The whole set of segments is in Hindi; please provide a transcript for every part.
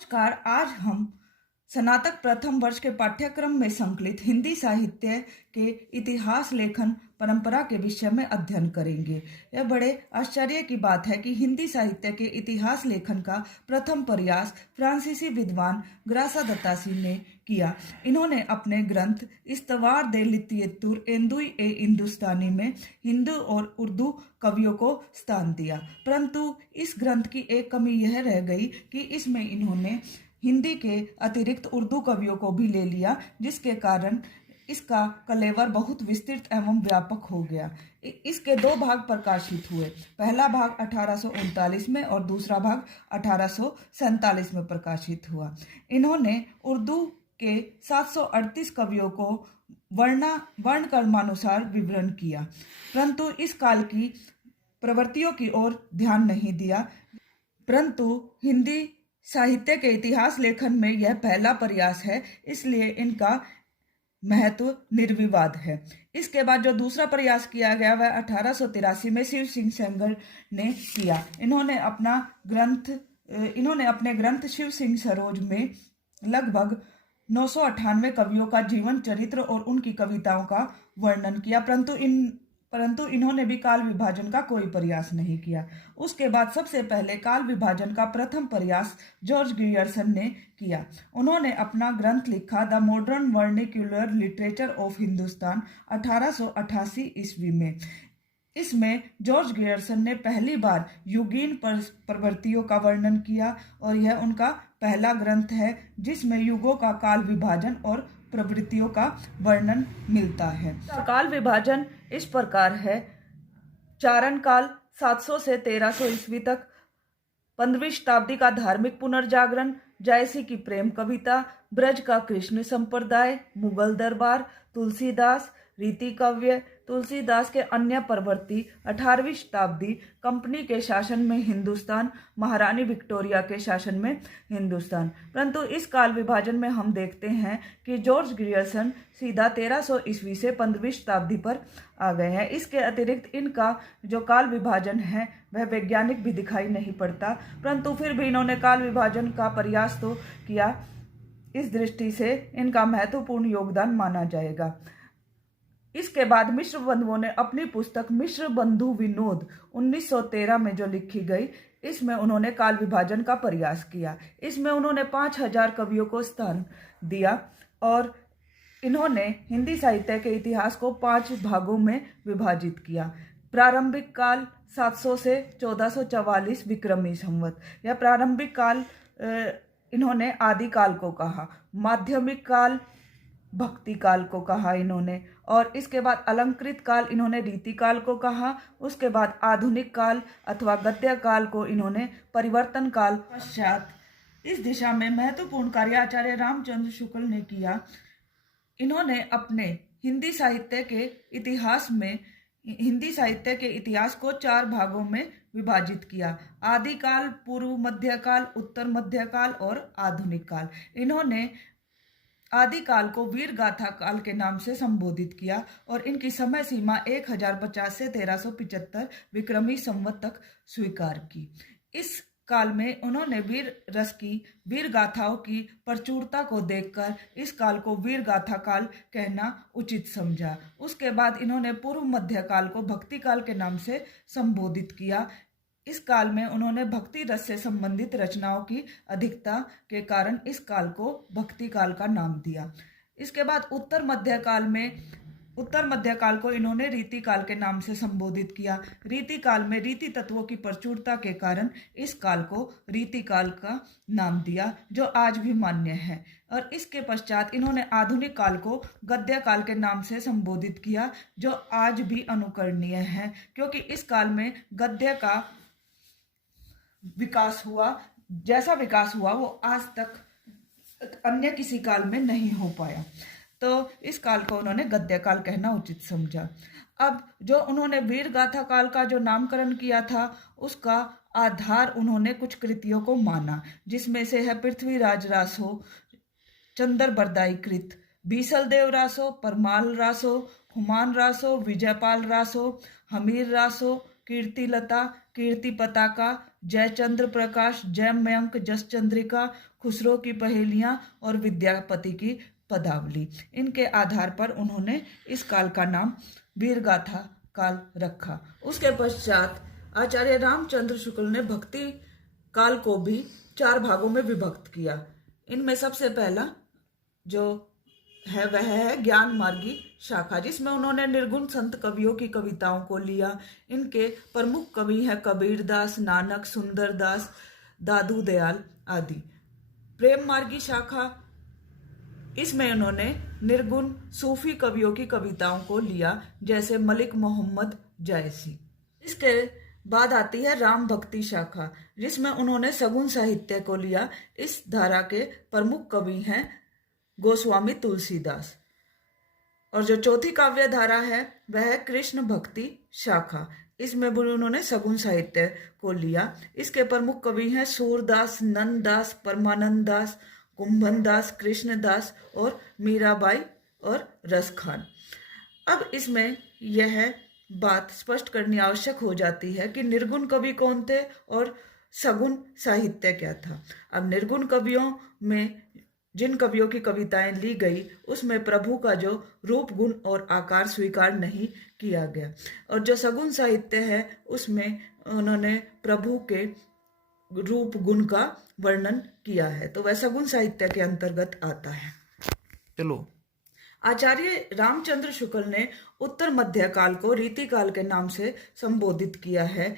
नमस्कार। आज हम स्नातक प्रथम वर्ष के पाठ्यक्रम में संकलित हिंदी साहित्य के इतिहास लेखन परंपरा के विषय में अध्ययन करेंगे। यह बड़े आश्चर्य की बात है कि हिंदी साहित्य के इतिहास लेखन का प्रथम प्रयास फ्रांसीसी विद्वान ग्रासा दत्तासी ने किया। इन्होंने अपने ग्रंथ इस्तवार दे लितियतुर एंदुई ए हिंदुस्तानी में हिंदू और उर्दू कवियों को स्थान दिया, परंतु इस ग्रंथ की एक कमी यह रह गई कि इसमें इन्होंने हिंदी के अतिरिक्त उर्दू कवियों को भी ले लिया, जिसके कारण इसका कलेवर बहुत विस्तृत एवं व्यापक हो गया। इसके दो भाग प्रकाशित हुए। पहला भाग 1839 में और दूसरा भाग 1847 में प्रकाशित हुआ। इन्होंने उर्दू के 738 कवियों को वर्ण क्रमानुसार विवरण किया, परंतु इस काल की प्रवृत्तियों की ओर ध्यान नहीं दिया। परंतु हिंदी साहित्य के इतिहास लेखन में यह पहला प्रयास है, इसलिए इनका महत्व निर्विवाद है। इसके बाद जो दूसरा प्रयास किया गया वह 1883 में शिव सिंह सेंगर ने किया। इन्होंने अपने ग्रंथ शिव सिंह सरोज में लगभग 998 कवियों का जीवन चरित्र और उनकी कविताओं का वर्णन किया, परंतु इन्होंने भी काल विभाजन का कोई प्रयास नहीं किया। उसके बाद सबसे पहले काल विभाजन का प्रथम प्रयास जॉर्ज ग्रियर्सन ने किया। उन्होंने अपना ग्रंथ लिखा the modern vernacular literature of Hindustan 1888 ईस्वी में। इसमें जॉर्ज ग्रियर्सन ने पहली बार युगीन प्रवृत्तियों का वर्णन किया और यह उनका पहला ग्रंथ है जिसमें युगों का काल विभाजन और प्रवृत्तियों का वर्णन मिलता है। काल विभाजन इस प्रकार है: चारण काल 700 से 1300 ईस्वी तक, 15वीं शताब्दी का धार्मिक पुनर्जागरण, जायसी की प्रेम कविता, ब्रज का कृष्ण संप्रदाय, मुगल दरबार, तुलसीदास, रीति काव्य, तुलसीदास के अन्य प्रवृत्ति, 18वीं शताब्दी, कंपनी के शासन में हिंदुस्तान, महारानी विक्टोरिया के शासन में हिंदुस्तान। परंतु इस काल विभाजन में हम देखते हैं कि जॉर्ज ग्रियर्सन सीधा 1300 ईस्वी से 15वीं शताब्दी पर आ गए हैं। इसके अतिरिक्त इनका जो काल विभाजन है वह वैज्ञानिक भी दिखाई नहीं पड़ता, परंतु फिर भी इन्होंने काल विभाजन का प्रयास तो किया। इस दृष्टि से इनका महत्वपूर्ण योगदान माना जाएगा। इसके बाद मिश्र बंधुओं ने अपनी पुस्तक मिश्र बंधु विनोद 1913 में जो लिखी गई, इसमें उन्होंने काल विभाजन का प्रयास किया। इसमें उन्होंने 5000 कवियों को स्थान दिया और इन्होंने हिंदी साहित्य के इतिहास को 5 भागों में विभाजित किया। प्रारंभिक काल 700 से 1444 विक्रमी संवत, यह प्रारंभिक काल इन्होंने आदि काल को कहा। माध्यमिक काल भक्ति काल को कहा इन्होंने, और इसके बाद अलंकृत काल इन्होंने रीति काल को कहा। उसके बाद आधुनिक काल अथवा गद्य काल को इन्होंने परिवर्तन काल। पश्चात इस दिशा में महत्वपूर्ण कार्य आचार्य रामचंद्र शुक्ल ने किया। इन्होंने अपने हिंदी साहित्य के इतिहास को 4 भागों में विभाजित किया: आदिकाल, पूर्व मध्यकाल, उत्तर मध्यकाल और आधुनिक काल। इन्होंने आदिकाल को वीर गाथा काल के नाम से संबोधित किया और इनकी समय सीमा 1050 से 1375 विक्रमी संवत तक स्वीकार की। इस काल में उन्होंने वीर गाथाओं की प्रचुरता को देखकर इस काल को वीर गाथा काल कहना उचित समझा। उसके बाद इन्होंने पूर्व मध्य काल को भक्ति काल के नाम से संबोधित किया। इस काल में उन्होंने भक्ति रस से संबंधित रचनाओं की अधिकता के कारण इस काल को भक्ति काल का नाम दिया। इसके बाद उत्तर मध्य काल को इन्होंने रीति काल के नाम से संबोधित किया। रीति काल में रीति तत्वों की प्रचुरता के कारण इस काल को रीति काल का नाम दिया, जो आज भी मान्य है। और इसके पश्चात इन्होंने आधुनिक काल को गद्य काल के नाम से संबोधित किया, जो आज भी अनुकरणीय है, क्योंकि इस काल में गद्य का विकास हुआ। जैसा विकास हुआ वो आज तक अन्य किसी काल में नहीं हो पाया, तो इस काल को उन्होंने गद्य काल कहना उचित समझा। अब जो उन्होंने वीर गाथा काल का जो नामकरण किया था, उसका आधार उन्होंने कुछ कृतियों को माना, जिसमें से है पृथ्वीराज रासो, चंद्र बरदाई कृत, बीसल देव रासो, परमाल रासो, हुमान रासो, विजयपाल रासो, हमीर रासो, कीर्तिलता, कीर्ति पताका, जयचंद्र प्रकाश, जय मयंक, जस चंद्रिका, खुसरो की पहेलियां और विद्यापति की पदावली। इनके आधार पर उन्होंने इस काल का नाम वीरगाथा काल रखा। उसके पश्चात आचार्य रामचंद्र शुक्ल ने भक्ति काल को भी 4 भागों में विभक्त किया। इनमें सबसे पहला जो है वह है ज्ञान मार्गी शाखा, जिसमें उन्होंने निर्गुण संत कवियों की कविताओं को लिया। इनके प्रमुख कवि हैं कबीरदास, नानक, सुंदरदास, दादू दयाल आदि। प्रेम मार्गी शाखा, इसमें उन्होंने निर्गुण सूफी कवियों की कविताओं को लिया, जैसे मलिक मोहम्मद जैसी। इसके बाद आती है राम भक्ति शाखा, जिसमें उन्होंने सगुन साहित्य को लिया। इस धारा के प्रमुख कवि हैं गोस्वामी तुलसीदास। और जो चौथी काव्य धारा है वह है कृष्ण भक्ति शाखा, इसमें भी उन्होंने सगुन साहित्य को लिया। इसके प्रमुख कवि हैं सूरदास, नंददास, परमानंद दास, कुंभन दास, कृष्णदास और मीराबाई और रसखान। अब इसमें यह बात स्पष्ट करनी आवश्यक हो जाती है कि निर्गुण कवि कौन थे और सगुण साहित्य क्या था। अब निर्गुण कवियों में जिन कवियों की कविताएं ली गई उसमें प्रभु का जो रूप, गुण और आकार स्वीकार नहीं किया गया, और जो सगुण साहित्य है उसमें उन्होंने प्रभु के रूप, गुण का वर्णन किया है, तो वह सगुण साहित्य के अंतर्गत आता है। चलो, आचार्य रामचंद्र शुक्ल ने उत्तर मध्य काल को रीति काल के नाम से संबोधित किया है।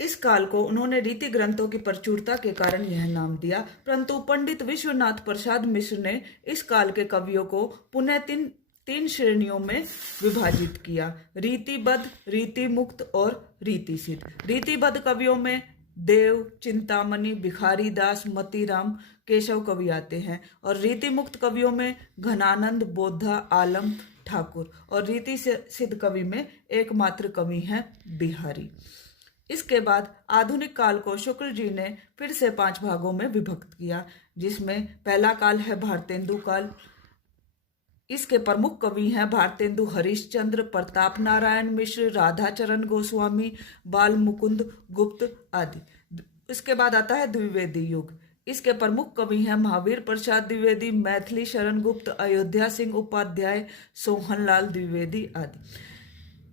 इस काल को उन्होंने रीति ग्रंथों की प्रचुरता के कारण यह नाम दिया, परंतु पंडित विश्वनाथ प्रसाद मिश्र ने इस काल के कवियों को पुनः तीन श्रेणियों में विभाजित किया: रीतिबद्ध, रीति मुक्त और रीति सिद्ध। रीतिबद्ध कवियों में देव, चिंतामणि, भिखारी दास, मतीराम, केशव कवि आते हैं, और रीति मुक्त कवियों में घनानंद, बोधा, आलम, ठाकुर, और रीति सिद्ध कवि में एकमात्र कवि हैं बिहारी। इसके बाद आधुनिक काल को शुक्ल जी ने फिर से 5 भागों में विभक्त किया, जिसमें पहला काल है भारतेंदु काल। इसके प्रमुख कवि हैं भारतेंदु हरिश्चंद्र, प्रताप नारायण मिश्र, राधाचरण गोस्वामी, बाल मुकुंद गुप्त आदि। इसके बाद आता है द्विवेदी युग। इसके प्रमुख कवि हैं महावीर प्रसाद द्विवेदी, मैथिली शरण गुप्त, अयोध्या सिंह उपाध्याय, सोहनलाल द्विवेदी आदि।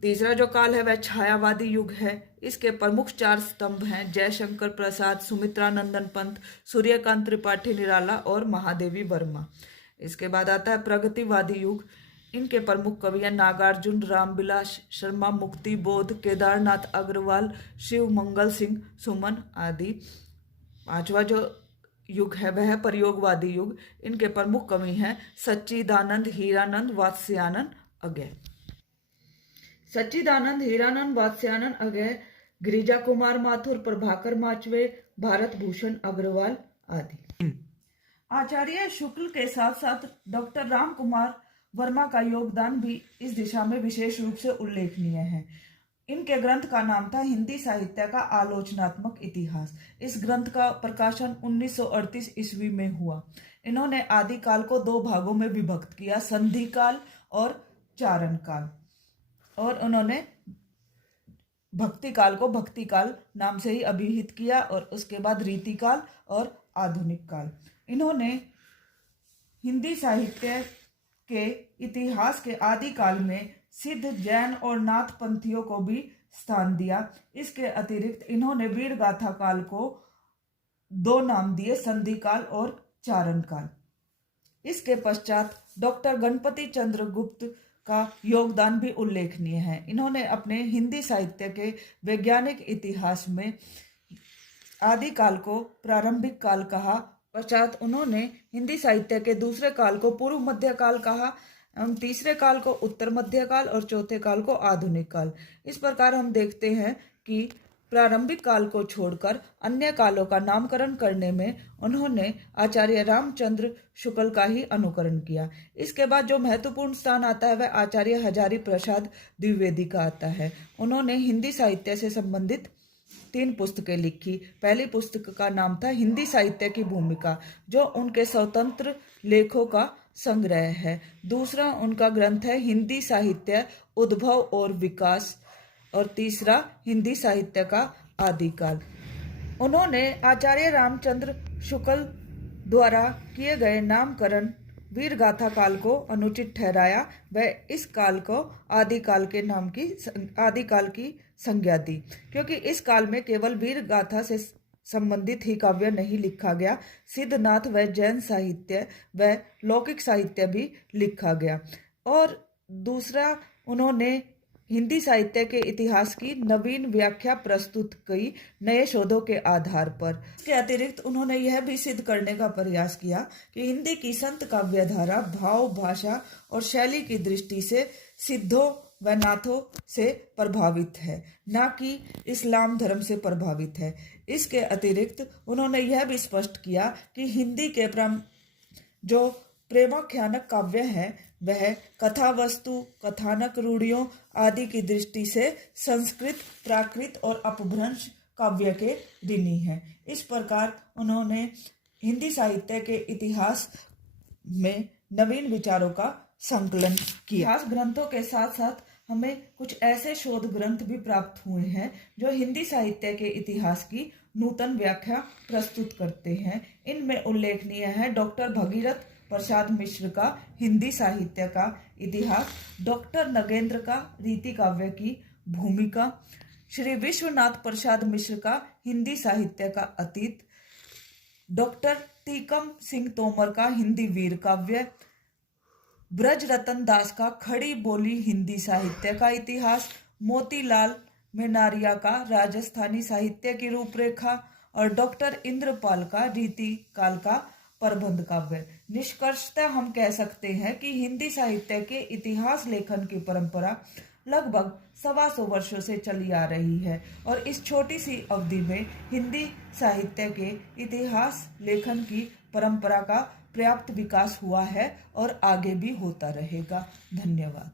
तीसरा जो काल है वह छायावादी युग है। इसके प्रमुख 4 स्तंभ हैं: जयशंकर प्रसाद, सुमित्रानंदन पंत, सूर्यकांत त्रिपाठी निराला और महादेवी वर्मा। इसके बाद आता है प्रगतिवादी युग। इनके प्रमुख कवि हैं नागार्जुन, रामविलास शर्मा, मुक्ति बोध, केदारनाथ अग्रवाल, शिव मंगल सिंह सुमन आदि। 5वां जो युग है वह है प्रयोगवादी युग। इनके प्रमुख कवि हैं सच्चिदानंद, हीरानंद, वात्स्यानंद अगय। सच्चिदानंद, हीरानंद, वात्स्यानंद अगय, गिरिजा कुमार माथुर, प्रभाकर माचवे, भारत भूषण अग्रवाल आदि। आचार्य शुक्ल के साथ साथ डॉक्टर राम कुमार वर्मा का योगदान भी इस दिशा में विशेष रूप से उल्लेखनीय है। इनके ग्रंथ का नाम था हिंदी साहित्य का आलोचनात्मक इतिहास। इस ग्रंथ का प्रकाशन 1938 ईस्वी में हुआ। इन्होंने आदि काल को 2 भागों में विभक्त किया: संधि काल और चारण काल, और उन्होंने भक्ति काल को भक्ति काल नाम से ही अभिहित किया, और उसके बाद रीति काल और आधुनिक काल। इन्होंने हिंदी साहित्य के इतिहास के आदि काल में सिद्ध, जैन और नाथ पंथियों को भी स्थान दिया। इसके अतिरिक्त इन्होंने वीर गाथा काल को 2 नाम दिए: संधि काल और चारण काल। इसके पश्चात डॉक्टर गणपति चंद्र गुप्त का योगदान भी उल्लेखनीय है। इन्होंने अपने हिंदी साहित्य के वैज्ञानिक इतिहास में आदि काल को प्रारंभिक काल कहा, पश्चात उन्होंने हिंदी साहित्य के दूसरे काल को पूर्व मध्य काल कहा, तीसरे काल को उत्तर मध्य काल और चौथे काल को आधुनिक काल। इस प्रकार हम देखते हैं कि प्रारंभिक काल को छोड़कर अन्य कालों का नामकरण करने में उन्होंने आचार्य रामचंद्र शुक्ल का ही अनुकरण किया। इसके बाद जो महत्वपूर्ण स्थान आता है वह आचार्य हजारी प्रसाद द्विवेदी का आता है। उन्होंने हिंदी साहित्य से संबंधित 3 पुस्तकें लिखी। पहली पुस्तक का नाम था हिंदी साहित्य की भूमिका, जो उनके स्वतंत्र लेखों का संग्रह है। दूसरा उनका ग्रंथ है हिंदी साहित्य उद्भव और विकास, और तीसरा हिंदी साहित्य का आदिकाल। उन्होंने आचार्य रामचंद्र शुक्ल द्वारा किए गए नामकरण वीर गाथा काल को अनुचित ठहराया व इस काल को आदिकाल की संज्ञा दी, क्योंकि इस काल में केवल वीर गाथा से संबंधित ही काव्य नहीं लिखा गया, सिद्धनाथ व जैन साहित्य व लौकिक साहित्य भी लिखा गया। और दूसरा, उन्होंने हिंदी साहित्य के इतिहास की नवीन व्याख्या प्रस्तुत की नए शोधों के आधार पर। इसके अतिरिक्त उन्होंने यह भी सिद्ध करने का प्रयास किया कि हिंदी की संत काव्यधारा भाव, भाषा और शैली की दृष्टि से सिद्धों व नाथों से प्रभावित है, न कि इस्लाम धर्म से प्रभावित है। इसके अतिरिक्त उन्होंने यह भी स्पष्ट किया कि हिंदी के जो प्रेमाख्यानक काव्य हैं वह कथा वस्तु, कथानक रूढ़ियों आदि की दृष्टि से संस्कृत, प्राकृत और अपभ्रंश काव्य के ऋणी हैं। इस प्रकार उन्होंने हिंदी साहित्य के इतिहास में नवीन विचारों का संकलन किया। इतिहास ग्रंथों के साथ साथ हमें कुछ ऐसे शोध ग्रंथ भी प्राप्त हुए हैं जो हिंदी साहित्य के इतिहास की नूतन व्याख्या प्रस्तुत करते हैं। इनमें उल्लेखनीय है डॉक्टर भगीरथ प्रसाद मिश्र का हिंदी साहित्य का इतिहास, डॉक्टर नगेंद्र का रीति काव्य की भूमिका, श्री विश्वनाथ प्रसाद मिश्र का हिंदी साहित्य का अतीत, डॉक्टर टीकम सिंह तोमर का हिंदी वीर काव्य, ब्रज रतन दास का खड़ी बोली हिंदी साहित्य का इतिहास, मोतीलाल मेनारिया का राजस्थानी साहित्य की रूपरेखा और डॉक्टर इंद्रपाल का रीति काल का प्रबंध काव्य। निष्कर्षतः हम कह सकते हैं कि हिंदी साहित्य के इतिहास लेखन की परंपरा लगभग 125 वर्षों से चली आ रही है और इस छोटी सी अवधि में हिंदी साहित्य के इतिहास लेखन की परंपरा का पर्याप्त विकास हुआ है और आगे भी होता रहेगा। धन्यवाद।